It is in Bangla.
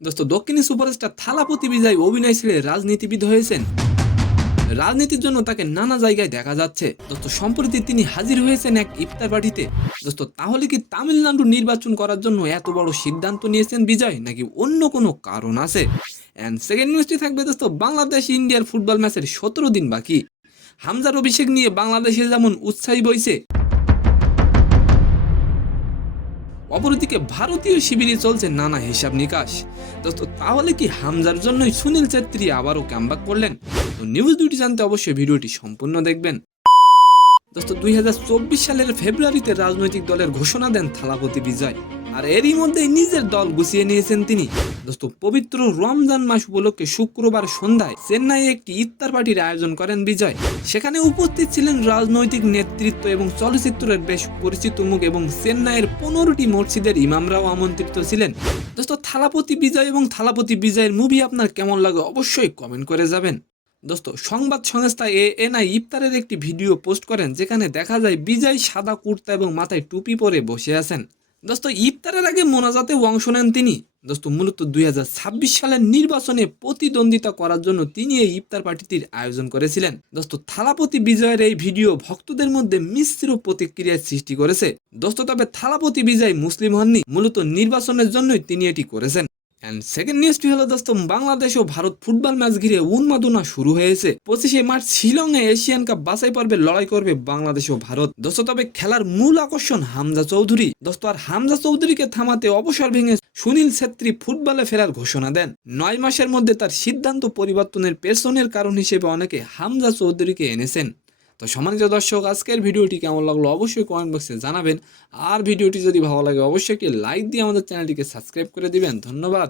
দোস্ত দক্ষিণী সুপারস্টার থালাপতি বিজয় অভিনয় ছেড়ে রাজনীতিবিদ হয়েছেন। রাজনীতির জন্য তাকে নানা জায়গায় দেখা যাচ্ছে। দোস্ত সম্প্রতি তিনি হাজির হয়েছেন এক ইফতার পার্টিতে। দোস্ত তাহলে কি তামিলনাড়ু নির্বাচন করার জন্য এত বড় সিদ্ধান্ত নিয়েছেন বিজয়, নাকি অন্য কোনো কারণ আছে? এন্ড সেকেন্ড নিউজটি থাকবে দোস্ত, বাংলাদেশ ইন্ডিয়ার ফুটবল ম্যাচের 17 দিন বাকি। হামজার অভিষেক নিয়ে বাংলাদেশে যেমন উৎসাহী বইছে, অপরদিকে ভারতীয় শিবিরে চলছে নানা হিসাব নিকাশ। দোস্ত তাহলে কি হামজার জন্যই সুনীল ছেত্রী আবারও কামব্যাক করলেন? তো নিউজ দুটি জানতে অবশ্যই ভিডিওটি সম্পূর্ণ দেখবেন। দোস্ত 2024 সালের ফেব্রুয়ারিতে রাজনৈতিক দলের ঘোষণা দেন থালাপতি বিজয়, আর এরই মধ্যেই নিজের দল গুছিয়ে নিয়েছেন তিনি। দোস্ত পবিত্র রমজান মাস উপলক্ষে শুক্রবার সন্ধ্যায় চেন্নাইয়ে একটি ইফতার পার্টির আয়োজন করেন বিজয়। সেখানে উপস্থিত ছিলেন রাজনৈতিক নেতৃত্ব এবং চলচ্চিত্রের বেশ পরিচিত মুখ, এবং চেন্নাইয়ের 15টি মসজিদের ইমামরাও আমন্ত্রিত ছিলেন। দোস্ত থালাপতি বিজয় এবং থালাপতি বিজয়ের মুভি আপনার কেমন লাগে অবশ্যই কমেন্ট করে যাবেন। দোস্ত সংবাদ সংস্থা এএনআই ইফতারের একটি ভিডিও পোস্ট করেন, যেখানে দেখা যায় বিজয় সাদা কুর্তা এবং মাথায় টুপি পরে বসে আছেন। দোস্ত ইফতারের আগে মোনাজাতে অংশ নেন তিনি। দোস্ত মূলত 2026 সালের নির্বাচনে প্রতিদ্বন্দ্বিতা করার জন্য তিনি এই ইফতার পার্টিটির আয়োজন করেছিলেন। দোস্ত থালাপতি বিজয়ের এই ভিডিও ভক্তদের মধ্যে মিশ্র প্রতিক্রিয়ার সৃষ্টি করেছে। দোস্ত তবে থালাপতি বিজয় মুসলিম হননি, মূলত নির্বাচনের জন্যই তিনি এটি করেছেন। এন্ড সেকেন্ড নিউজটি হলো দোস্ত, বাংলাদেশ ও ভারত ফুটবল ম্যাচ ঘিরে উন্মাদনা শুরু হয়েছে। 25শে মার্চ শিলংয়ে এশিয়ান কাপ বাছাই পর্বে লড়াই করবে বাংলাদেশ ও ভারত। দোস্ত তবে খেলার মূল আকর্ষণ হামজা চৌধুরী। দোস্ত আর হামজা চৌধুরীকে থামাতে অবসর ভেঙে সুনীল ছেত্রী ফুটবলে ফেরার ঘোষণা দেন। 9 মাসের মধ্যে তার সিদ্ধান্ত পরিবর্তনের পেছনের কারণ হিসেবে অনেকে হামজা চৌধুরীকে এনেছেন। তো সম্মানিত দর্শক, আজকের ভিডিওটি কেমন লাগলো অবশ্যই কমেন্ট বক্সে জানাবেন। আর ভিডিওটি যদি ভালো লাগে অবশ্যই একটি লাইক দিয়ে আমাদের চ্যানেলটিকে সাবস্ক্রাইব করে দিবেন। ধন্যবাদ।